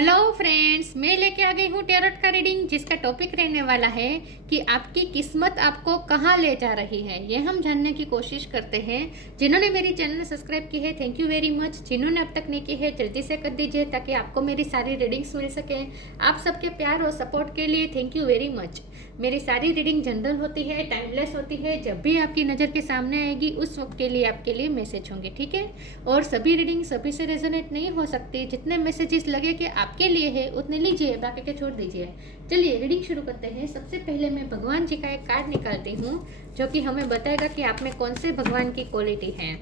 Hello friends, मैं लेके आ गई हूँ टैरोट का रीडिंग, जिसका टॉपिक रहने वाला है कि आपकी किस्मत आपको कहाँ ले जा रही है। ये हम जानने की कोशिश करते हैं। जिन्होंने मेरी चैनल सब्सक्राइब की है, थैंक यू वेरी मच। जिन्होंने अब तक नहीं की है, जल्दी से कर दीजिए ताकि आपको मेरी सारी रीडिंग्स मिल सके। आप सबके प्यार और सपोर्ट के लिए थैंक यू वेरी मच। मेरी सारी रीडिंग जनरल होती है, टाइमलेस होती है। जब भी आपकी नज़र के सामने आएगी उस वक्त के लिए आपके लिए मैसेज होंगे, ठीक है। और सभी रीडिंग सभी से रेजोनेट नहीं हो सकती। जितने मैसेजेस लगे कि आपके लिए है उतने लीजिए, बाकी के छोड़ दीजिए। चलिए रीडिंग शुरू करते हैं। सबसे पहले मैं भगवान जी का एक कार्ड निकालती हूँ जो कि हमें बताएगा कि आप में कौन से भगवान की क्वालिटी है।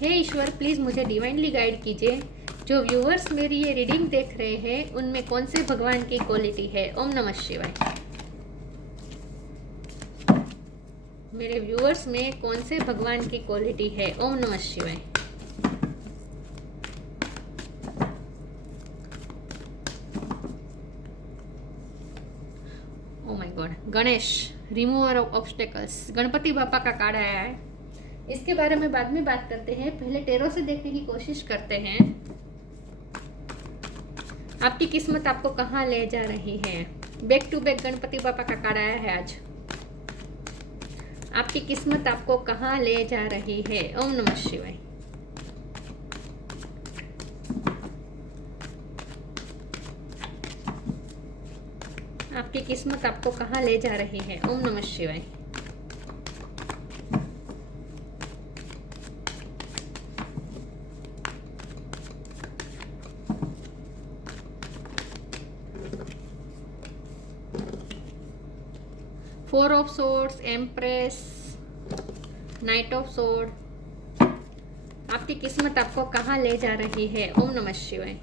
हे ईश्वर, प्लीज़ मुझे डिवाइनली गाइड कीजिए। जो व्यूअर्स मेरी ये रीडिंग देख रहे हैं उनमें कौन से भगवान की क्वालिटी है। ओम नमः शिवाय। मेरे व्यूअर्स में कौन से भगवान की क्वालिटी है। ओम नमः शिवाय। Oh my God, Ganesh, remover of obstacles. Ganpati बापा का कार्ड आया है। इसके बारे में बाद में बात करते हैं, पहले टेरो से देखने की कोशिश करते हैं। आपकी किस्मत आपको कहाँ ले जा रही है। बैक टू बैक गणपति बापा का कार्ड आया है आज। आपकी किस्मत आपको कहाँ ले जा रही है। ओम नमः शिवाय। आपकी किस्मत आपको कहाँ ले जा रही है। ओम नमः शिवाय। Four of swords, empress, night of sword. आपकी किस्मत आपको कहाँ ले जा रही है। ओम नमः शिवाय।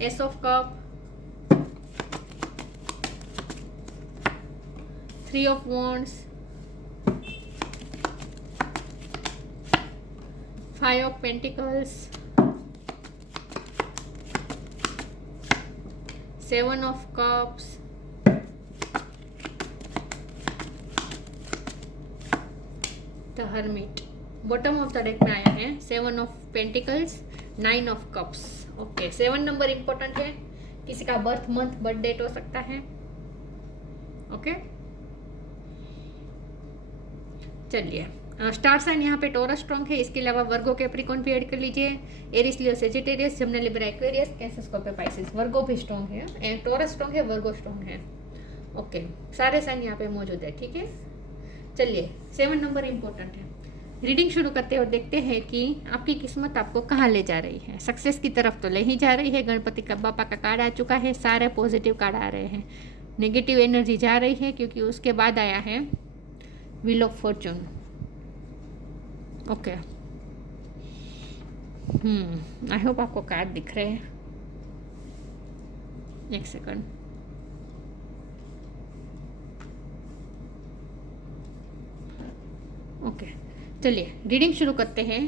S of cup, three of wands, five of pentacles, seven of cups, the hermit. Bottom of the deck में आया है seven of pentacles, nine of cups. Okay, 7 number important है। किसी का बर्थ मंथ, बर्थ डेट हो सकता है। Okay, चलिए। स्टार साइन यहाँ पे टोरस स्ट्रॉन्ग है। इसके अलावा वर्गो कैप्रिकॉर्न भी ऐड कर लीजिए। एरिस, लियो, सेजिटेरियस, जमना, Libra, Aquarius, Cancer, Scorpio, Pisces. Virgo भी स्ट्रॉन्ग है एंड टोरस स्ट्रॉन्ग है, वर्गो स्ट्रॉन्ग है। ओके, सारे साइन यहाँ पे मौजूद है, ठीक है। चलिए, 7 नंबर इंपॉर्टेंट है। रीडिंग शुरू करते हैं और देखते हैं कि आपकी किस्मत आपको कहाँ ले जा रही है। सक्सेस की तरफ तो ले ही जा रही है। गणपति का बापा का कार्ड आ चुका है। सारे पॉजिटिव कार्ड आ रहे हैं। नेगेटिव एनर्जी जा रही है क्योंकि उसके बाद आया है wheel of Fortune. Okay, I hope आपको कार्ड दिख रहे हैं। एक सेकंड। ओके, चलिए रीडिंग शुरू करते हैं।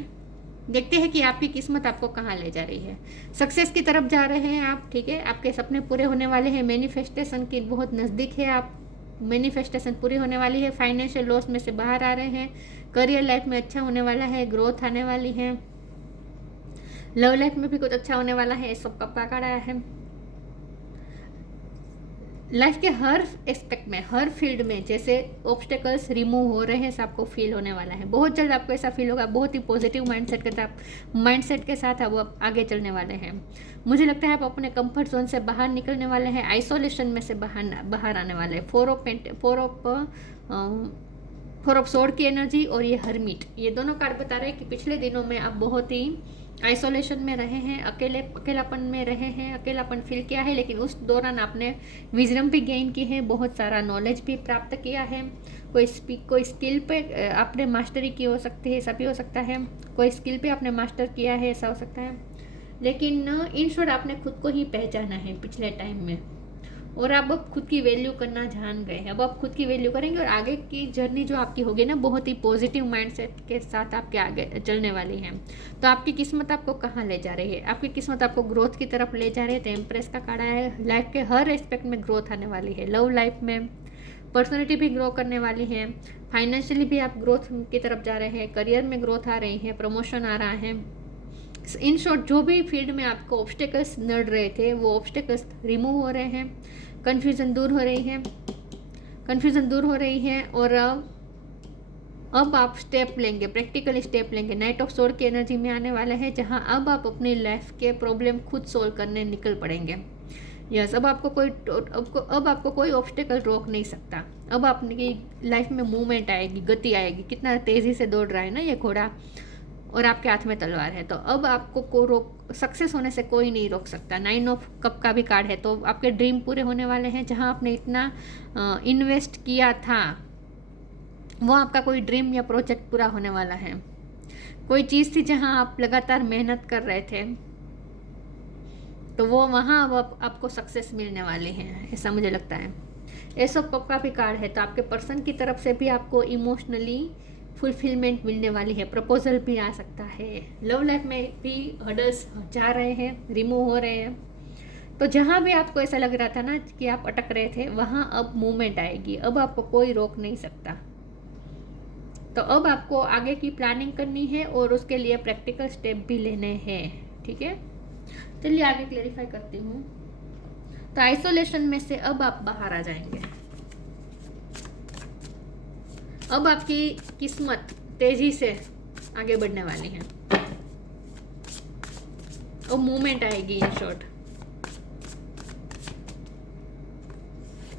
देखते हैं कि आपकी किस्मत आपको कहाँ ले जा रही है। सक्सेस की तरफ जा रहे हैं आप, ठीक है। आपके सपने पूरे होने वाले हैं। मैनिफेस्टेशन की बहुत नज़दीक है आप। मैनिफेस्टेशन पूरी होने वाली है। फाइनेंशियल लॉस में से बाहर आ रहे हैं। करियर लाइफ में अच्छा होने वाला है। ग्रोथ आने वाली है। लव लाइफ में भी कुछ अच्छा होने वाला है। सब कपड़ा का आया है। लाइफ के हर एस्पेक्ट में, हर फील्ड में जैसे ऑब्स्टेकल्स रिमूव हो रहे हैं, सब आपको फील होने वाला है। बहुत जल्द आपको ऐसा फील होगा। बहुत ही पॉजिटिव माइंडसेट के साथ आप आगे चलने वाले हैं। मुझे लगता है आप अपने कंफर्ट जोन से बाहर निकलने वाले हैं। आइसोलेशन में से बाहर आने वाले हैं। फोर ऑफ सोर्ड की एनर्जी और ये हर्मिट, ये दोनों कार्ड बता रहे हैं कि पिछले दिनों में आप बहुत ही आइसोलेशन में रहे हैं, अकेलापन में रहे हैं, अकेलापन फील किया है। लेकिन उस दौरान आपने विजडम भी गेन की है, बहुत सारा नॉलेज भी प्राप्त किया है। कोई स्किल पे आपने मास्टरी की हो सकती है, ऐसा भी हो सकता है। कोई स्किल पे आपने मास्टर किया है, ऐसा हो सकता है। लेकिन इन शॉर्ट आपने खुद को ही पहचाना है पिछले टाइम में, और अब खुद की वैल्यू करना जान गए हैं। अब आप खुद की वैल्यू करेंगे और आगे की जर्नी जो आपकी होगी ना, बहुत ही पॉजिटिव माइंडसेट के साथ आपके आगे चलने वाली है। तो आपकी किस्मत आपको कहाँ ले जा रही है। आपकी किस्मत आपको ग्रोथ की तरफ ले जा रही है। तो एम्प्रेस का कार्ड आया है। लाइफ के हर एस्पेक्ट में ग्रोथ आने वाली है। लव लाइफ में पर्सनैलिटी भी ग्रो करने वाली है। फाइनेंशियली भी आप ग्रोथ की तरफ जा रहे हैं। करियर में ग्रोथ आ रही है। प्रमोशन आ रहा है। इन शॉर्ट, जो भी फील्ड में आपको ऑब्स्टेकल्स नड़ रहे थे वो ऑब्स्टेकल्स रिमूव हो रहे हैं, कन्फ्यूज़न दूर हो रही है, कन्फ्यूज़न दूर हो रही है। और अब आप स्टेप लेंगे, प्रैक्टिकल स्टेप लेंगे, नाइट ऑफ सोड की एनर्जी में आने वाले हैं, जहां अब आप अपनी लाइफ के प्रॉब्लम खुद सोल्व करने निकल पड़ेंगे। यस, अब आपको कोई ऑब्स्टेकल रोक नहीं सकता। अब आपकी लाइफ में मूवमेंट आएगी, गति आएगी। कितना तेज़ी से दौड़ रहा है ना ये घोड़ा, और आपके हाथ में तलवार है, तो अब आपको को रोक सक्सेस होने से कोई नहीं रोक सकता। 9 ऑफ कप का भी कार्ड है, तो आपके ड्रीम पूरे होने वाले हैं। जहां आपने इतना इन्वेस्ट किया था, वो आपका कोई ड्रीम या प्रोजेक्ट पूरा होने वाला है। कोई चीज़ थी जहां आप लगातार मेहनत कर रहे थे, तो वो वहाँ अब आपको सक्सेस मिलने वाली है, ऐसा मुझे लगता है। एस ऑफ कप का भी कार्ड है, तो आपके पर्सन की तरफ से भी आपको इमोशनली फुलफिलमेंट मिलने वाली है। प्रपोजल भी आ सकता है। लव लाइफ में भी हर्डल्स जा रहे हैं, रिमूव हो रहे हैं। तो जहाँ भी आपको ऐसा लग रहा था ना कि आप अटक रहे थे, वहाँ अब मूवमेंट आएगी। अब आपको कोई रोक नहीं सकता। तो अब आपको आगे की प्लानिंग करनी है और उसके लिए प्रैक्टिकल स्टेप भी लेने हैं। ठीक है, चलिए आगे क्लेरिफाई करती हूँ। तो आइसोलेशन में से अब आप बाहर आ जाएंगे। अब आपकी किस्मत तेजी से आगे बढ़ने वाली है। अब मूवमेंट आएगी। इन शॉर्ट,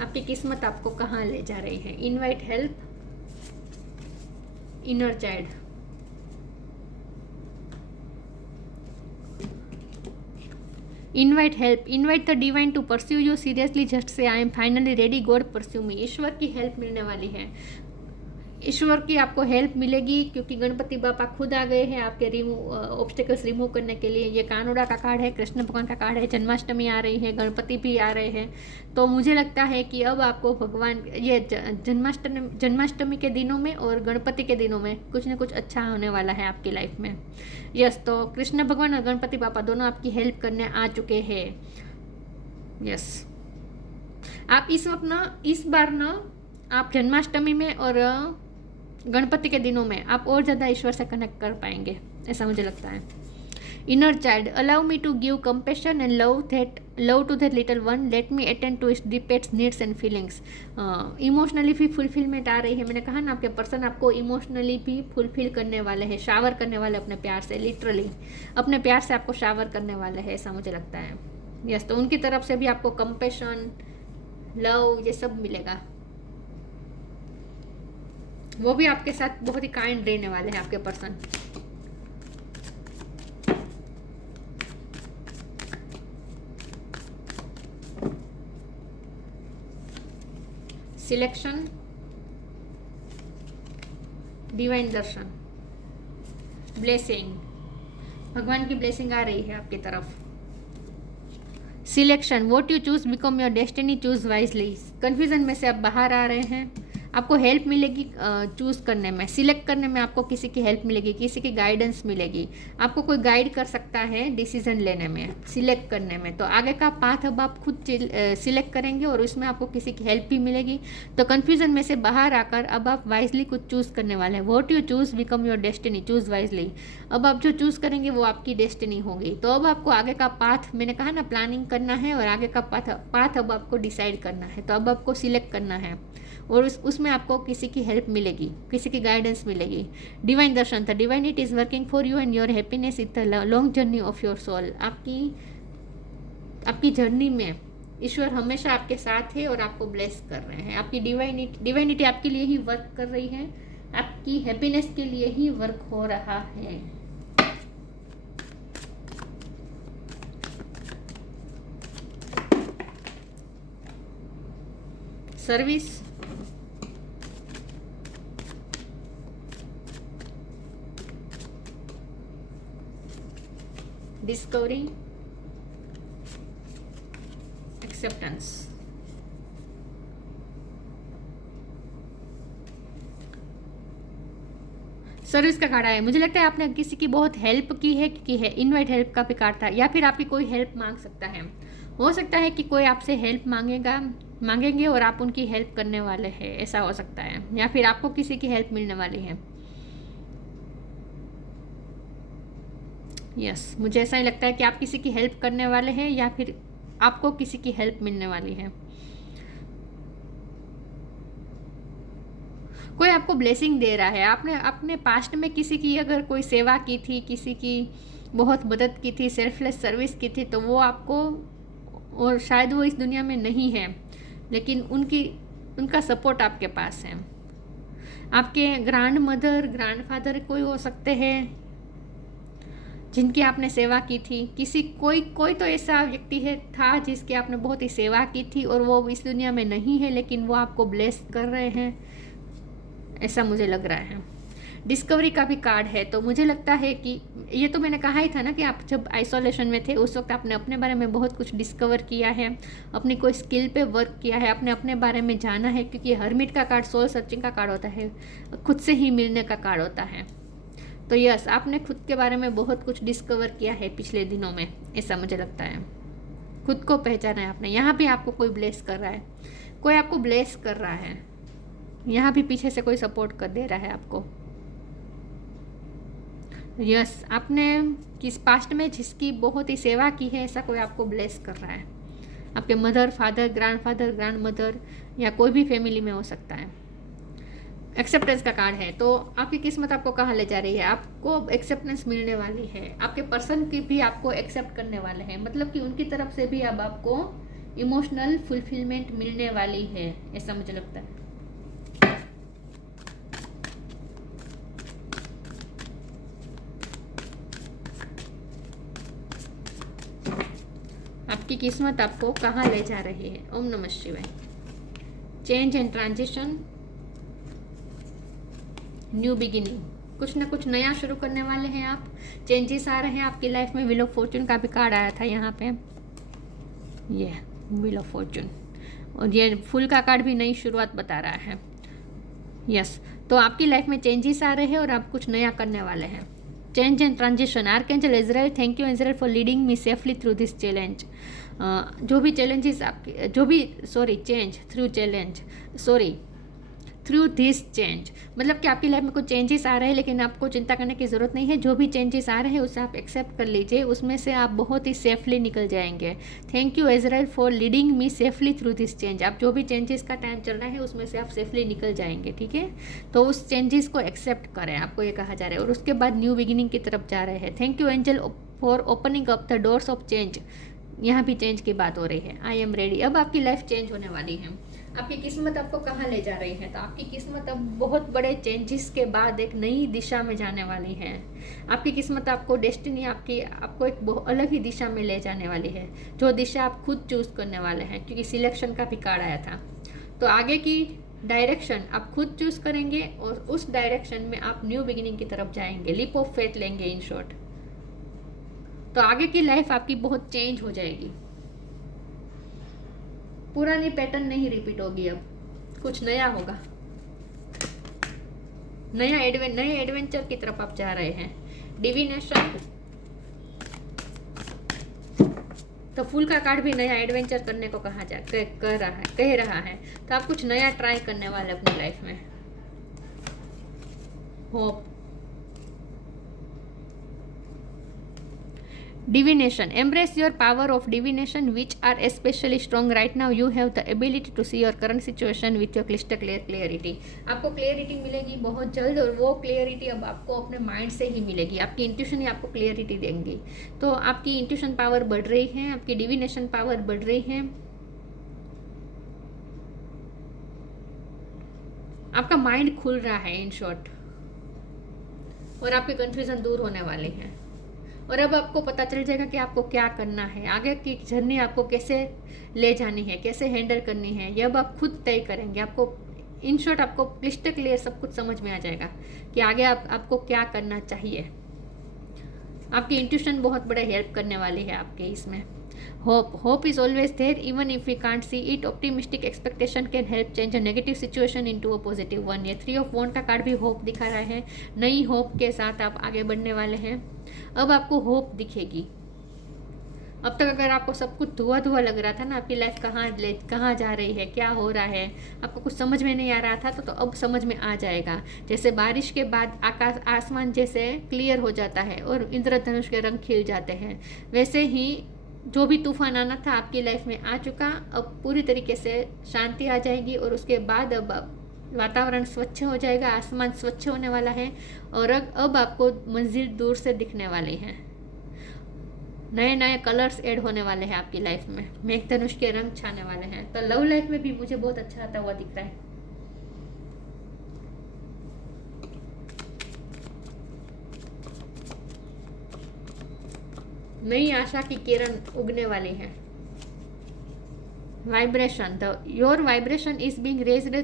आपकी किस्मत आपको कहाँ ले जा रही है। Invite help, inner child, invite help, invite the divine to pursue you seriously, just say I am finally ready, God pursue me. ईश्वर की हेल्प मिलने वाली है। ईश्वर की आपको हेल्प मिलेगी, क्योंकि गणपति बापा खुद आ गए हैं आपके ऑब्स्टिकल्स रिमूव करने के लिए। ये कानोड़ा का कार्ड है, कृष्ण भगवान का कार्ड है, जन्माष्टमी आ रही है, गणपति भी आ रहे हैं। तो मुझे लगता है कि अब आपको भगवान ये जन्माष्टमी के दिनों में और गणपति के दिनों में कुछ न कुछ अच्छा होने वाला है आपकी लाइफ में। यस, तो कृष्ण भगवान और गणपति बापा दोनों आपकी हेल्प करने आ चुके हैं। यस, आप इस बार ना आप जन्माष्टमी में और गणपति के दिनों में आप और ज़्यादा ईश्वर से कनेक्ट कर पाएंगे, ऐसा मुझे लगता है। Inner child, allow me to give compassion and love to that little one, let me attend to its deepest needs and feelings. Emotionally भी फुलफिलमेंट आ रही है। मैंने कहा ना, आपके पर्सन आपको इमोशनली भी फुलफिल करने वाले हैं, शावर करने वाले अपने प्यार से, लिटरली अपने प्यार से आपको शावर करने वाले हैं, ऐसा मुझे लगता है। यस, तो उनकी तरफ से भी आपको कंपेशन, लव, ये सब मिलेगा। वो भी आपके साथ बहुत ही काइंड रहने वाले हैं आपके पर्सन। सिलेक्शन, डिवाइन दर्शन, ब्लेसिंग, भगवान की ब्लेसिंग आ रही है आपकी तरफ। Selection, what you choose become your destiny, choose wisely. Confusion में से आप बाहर आ रहे हैं, आपको हेल्प मिलेगी चूज़ करने में, सिलेक्ट करने में आपको किसी की हेल्प मिलेगी, किसी की गाइडेंस मिलेगी। आपको कोई गाइड कर सकता है डिसीजन लेने में, सिलेक्ट करने में। तो आगे का पाथ अब आप खुद सिलेक्ट करेंगे और उसमें आपको किसी की हेल्प भी मिलेगी। तो कन्फ्यूजन में से बाहर आकर अब आप वाइजली कुछ चूज़ करने वाले हैं। What you choose become your destiny, choose wisely. अब आप जो चूज़ करेंगे वो आपकी डेस्टिनी होगी। तो अब आपको आगे का पाथ, मैंने कहा ना, प्लानिंग करना है और आगे का पाथ अब आपको डिसाइड करना है। तो अब आपको सिलेक्ट करना है और उसमें आपको किसी की हेल्प मिलेगी, किसी की गाइडेंस मिलेगी। डिवाइन दर्शन था, divine it is working for you and your happiness is the long journey of your soul. आपकी जर्नी में ईश्वर हमेशा आपके साथ है और आपको ब्लेस कर रहे हैं। आपकी डिवाइनिटी आपके लिए ही वर्क कर रही है, आपकी हैप्पीनेस के लिए ही वर्क हो रहा है। Service, discovery, acceptance. सर्विस का कार्ड है। मुझे लगता है आपने किसी की बहुत हेल्प की है, इनवाइट हेल्प का भी कार्ड था, या फिर आपकी कोई हेल्प मांग सकता है। हो सकता है कि कोई आपसे हेल्प मांगेंगे और आप उनकी हेल्प करने वाले हैं, ऐसा हो सकता है। या फिर आपको किसी की हेल्प मिलने वाली है। यस, मुझे ऐसा ही लगता है कि आप किसी की हेल्प करने वाले हैं या फिर आपको किसी की हेल्प मिलने वाली है। कोई आपको ब्लेसिंग दे रहा है। आपने अपने पास्ट में किसी की अगर कोई सेवा की थी, किसी की बहुत मदद की थी, सेल्फलेस सर्विस की थी, तो वो आपको, और शायद वो इस दुनिया में नहीं है, लेकिन उनका सपोर्ट आपके पास है। आपके ग्रैंड मदर, ग्रैंड फादर कोई हो सकते हैं जिनकी आपने सेवा की थी। कोई तो ऐसा व्यक्ति था जिसकी आपने बहुत ही सेवा की थी और वो इस दुनिया में नहीं है, लेकिन वो आपको ब्लेस कर रहे हैं, ऐसा मुझे लग रहा है। डिस्कवरी का भी कार्ड है, तो मुझे लगता है कि ये तो मैंने कहा ही था ना कि आप जब आइसोलेशन में थे उस वक्त आपने अपने बारे में बहुत कुछ डिस्कवर किया है, अपनी कोई स्किल पे वर्क किया है, आपने अपने बारे में जाना है, क्योंकि हर्मिट का कार्ड सोल सर्चिंग का कार्ड होता है, खुद से ही मिलने का कार्ड होता है। तो यस, आपने खुद के बारे में बहुत कुछ डिस्कवर किया है पिछले दिनों में, ऐसा मुझे लगता है। खुद को पहचाना है आपने। यहाँ भी आपको कोई ब्लेस कर रहा है, कोई आपको ब्लेस कर रहा है। यहाँ भी पीछे से कोई सपोर्ट कर दे रहा है आपको। यस, आपने किस पास्ट में जिसकी बहुत ही सेवा की है, ऐसा कोई आपको ब्लेस कर रहा है। आपके मदर, फादर, ग्रैंड मदर या कोई भी फैमिली में हो सकता है। एक्सेप्टेंस का कार्ड है, तो आपकी किस्मत आपको कहाँ ले जा रही है? आपको एक्सेप्टेंस मिलने वाली है। आपके पर्सन की भी आपको एक्सेप्ट करने वाले हैं, मतलब कि उनकी तरफ से भी अब आपको इमोशनल फुलफिलमेंट मिलने वाली है, ऐसा मुझे लगता है। आपकी किस्मत आपको कहाँ ले जा रही है? ओम नमः शिवाय। Change and transition, new beginning, कुछ ना कुछ नया शुरू करने वाले हैं आप। चेंजेस आ रहे हैं आपकी लाइफ में। व्हील ऑफ फॉर्चून का भी कार्ड आया था यहाँ पे, ये व्हील ऑफ फॉर्चून, और ये फुल का कार्ड भी नई शुरुआत बता रहा है। यस, तो आपकी लाइफ में चेंजेस आ रहे हैं और आप कुछ नया करने वाले हैं। Change and transition, archangel Israel, thank you Israel for leading me safely through this challenge. जो भी चैलेंजेस आपके, change through challenge, through this change, मतलब कि आपकी लाइफ में कुछ चेंजेस आ रहे हैं, लेकिन आपको चिंता करने की ज़रूरत नहीं है। जो भी चेंजेस आ रहे हैं उसे आप एक्सेप्ट कर लीजिए, उसमें से आप बहुत ही सेफली निकल जाएंगे। Thank you Israel for leading me safely through this change. आप जो भी चेंजेस का टाइम चल रहा है उसमें से आप सेफली निकल जाएंगे, ठीक है? तो उस चेंजेस को एक्सेप्ट करें, आपको ये कहा जा रहा है, और उसके बाद न्यू बिगिनिंग की तरफ जा रहे हैं। Thank you angel for opening up the doors of change. यहाँ भी चेंज की बात हो रही है। I am ready. अब आपकी लाइफ चेंज होने वाली है। आपकी किस्मत आपको कहाँ ले जा रही है? तो आपकी किस्मत अब बहुत बड़े चेंजेस के बाद एक नई दिशा में जाने वाली है। आपकी किस्मत आपको, डेस्टिनी आपको एक बहुत अलग ही दिशा में ले जाने वाली है, जो दिशा आप खुद चूज करने वाले हैं, क्योंकि सिलेक्शन का भी कार्ड आया था। तो आगे की डायरेक्शन आप खुद चूज करेंगे और उस डायरेक्शन में आप न्यू बिगिनिंग की तरफ जाएंगे, लीप ऑफ फेथ लेंगे इन शॉर्ट। तो आगे की लाइफ आपकी बहुत चेंज हो जाएगी। पुरानी पैटर्न नहीं रिपीट होगी, अब कुछ नया होगा। नए एडवेंचर की तरफ आप जा रहे हैं। डिविनेशन, तो फूल का कार्ड भी नया एडवेंचर करने को कह रहा है। तो आप कुछ नया ट्राई करने वाले अपनी लाइफ में। Hope, divination, embrace your power of divination which are especially strong right now. You have the ability to see your current situation with your crystal clear clarity. आपको क्लियरिटी मिलेगी बहुत जल्द, और वो क्लियरिटी अब आपको अपने माइंड से ही मिलेगी। आपकी इंट्यूशन ही आपको क्लियरिटी देंगी। तो आपकी इंट्यूशन पावर बढ़ रही है, आपकी डिविनेशन पावर बढ़ रही है, आपका माइंड खुल रहा है इन शॉर्ट, और आपकी कंफ्यूजन दूर होने वाली है। और अब आपको पता चल जाएगा कि आपको क्या करना है, आगे की जर्नी आपको कैसे ले जानी है, कैसे हैंडल करनी है, ये अब आप खुद तय करेंगे। आपको इन शॉर्ट आपको क्लिस्टर क्लियर सब कुछ समझ में आ जाएगा कि आगे आपको क्या करना चाहिए। आपकी इंट्यूशन बहुत बड़े हेल्प करने वाली है आपके इसमें। Hope is always there even if we can't see it. Optimistic expectation can help change a negative situation into a positive one. ये 3 ऑफ वॉन्ड का कार्ड भी होप दिखा रहा है। नई होप के साथ आप आगे बढ़ने वाले हैं। अब आपको होप दिखेगी, अब तक अगर आपको सब कुछ धुआं धुआं लग रहा था ना, आपकी लाइफ कहाँ जा रही है, क्या हो रहा है, आपको कुछ समझ में नहीं आ रहा था, तो अब समझ में आ जाएगा। जैसे बारिश के बाद आकाश आसमान जैसे क्लियर हो जाता है और इंद्रधनुष के रंग खिल जाते हैं, वैसे ही जो भी तूफान आना था आपकी लाइफ में आ चुका। अब पूरी तरीके से शांति आ जाएगी और उसके बाद अब वातावरण स्वच्छ हो जाएगा, आसमान स्वच्छ होने वाला है और अब आपको मंजिल दूर से दिखने वाली है। नए नए कलर्स ऐड होने वाले हैं आपकी लाइफ में, मेघधनुष के रंग छाने वाले हैं। तो लव लाइफ में भी मुझे बहुत अच्छा आता हुआ दिख रहा है। नई आशा की किरण उगने वाली है। Vibration, your vibration is being raised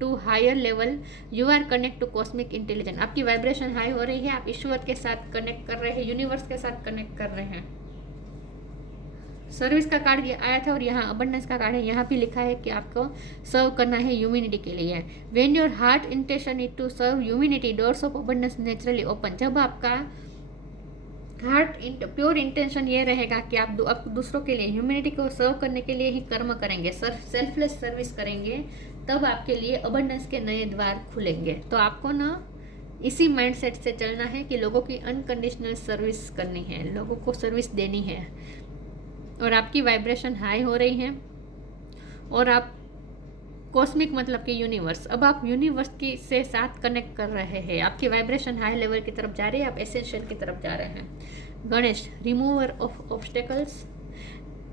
to higher level, you are connect to cosmic intelligence. आपकी वाइब्रेशन हाई हो रही है, आप ईश्वर के साथ कनेक्ट कर रहे हैं, यूनिवर्स के साथ कनेक्ट कर रहे हैं। सर्विस का कार्ड आया था और यहाँ अबंडेंस का कार्ड है। यहाँ भी लिखा है कि आपको सर्व करना है ह्यूमैनिटी के लिए। When your heart intention is to serve humanity, doors of abundance naturally open. जब आपका हार्ट प्योर इंटेंशन ये रहेगा कि आप दूसरों के लिए, ह्यूमैनिटी को सर्व करने के लिए ही कर्म करेंगे, सेल्फलेस सर्विस करेंगे, तब आपके लिए अबंडेंस के नए द्वार खुलेंगे। तो आपको ना इसी माइंडसेट से चलना है कि लोगों की अनकंडीशनल सर्विस करनी है, लोगों को सर्विस देनी है। और आपकी वाइब्रेशन हाई हो रही है और आप कॉस्मिक मतलब कि यूनिवर्स, अब आप यूनिवर्स की से साथ कनेक्ट कर रहे हैं। आपकी वाइब्रेशन हाई लेवल की तरफ जा रही है, आप एसेंशियल की तरफ जा रहे हैं। Ganesh, remover of obstacles,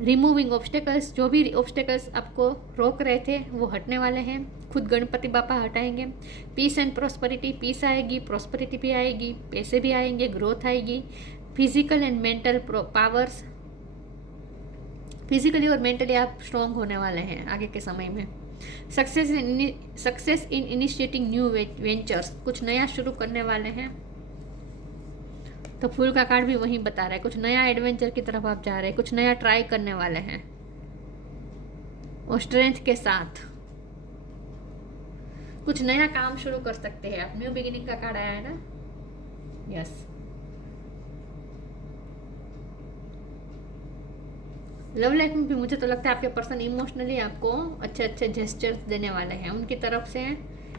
removing obstacles. जो भी ऑब्स्टेकल्स आपको रोक रहे थे वो हटने वाले हैं, खुद गणपति बापा हटाएंगे। पीस एंड प्रॉस्पेरिटी, पीस आएगी, प्रॉस्पेरिटी भी आएगी, पैसे भी आएंगे, ग्रोथ आएगी। Physical and mental powers, physically और मेंटली आप स्ट्रॉन्ग होने वाले हैं आगे के समय में। Success in initiating new ventures, कुछ नया शुरू करने वाले हैं। तो फूल का कार्ड भी वही बता रहा है, कुछ नया एडवेंचर की तरफ आप जा रहे हैं, कुछ नया ट्राई करने वाले हैं और स्ट्रेंथ के साथ कुछ नया काम शुरू कर सकते हैं आप। न्यू बिगिनिंग का कार्ड आया है ना, यस। लव लाइफ में भी मुझे तो लगता है आपके पर्सन इमोशनली आपको अच्छे अच्छे जेस्चर्स देने वाले हैं, उनकी तरफ से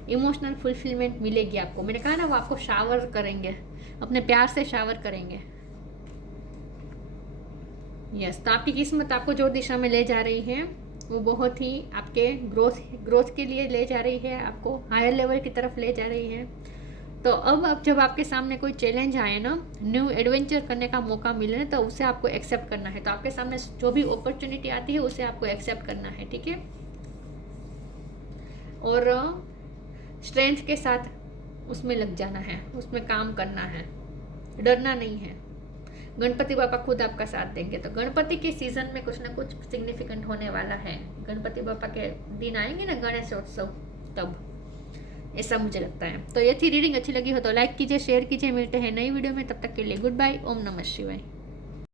इमोशनल फुलफिलमेंट मिलेगी आपको। मैंने कहा ना, वो आपको शावर करेंगे, अपने प्यार से शावर करेंगे, यस। तो आपकी किस्मत आपको जो दिशा में ले जा रही है वो बहुत ही आपके ग्रोथ के लिए ले जा रही है, आपको हायर लेवल की तरफ ले जा रही है। तो अब जब आपके सामने कोई चैलेंज आए ना, न्यू एडवेंचर करने का मौका मिले ना, तो उसे आपको एक्सेप्ट करना है। तो आपके सामने जो भी अपॉर्चुनिटी आती है उसे आपको एक्सेप्ट करना है, ठीक है। और स्ट्रेंथ के साथ उसमें लग जाना है, उसमें काम करना है, डरना नहीं है। गणपति बाबा खुद आपका साथ देंगे। तो गणपति के सीजन में कुछ ना कुछ सिग्निफिकेंट होने वाला है। गणपति बाबा के दिन आएंगे ना, गणेशोत्सव, तब ऐसा मुझे लगता है। तो ये थी रीडिंग, अच्छी लगी हो तो लाइक कीजिए, शेयर कीजिए। मिलते हैं नई वीडियो में, तब तक के लिए गुड बाय। ओम नमः शिवाय।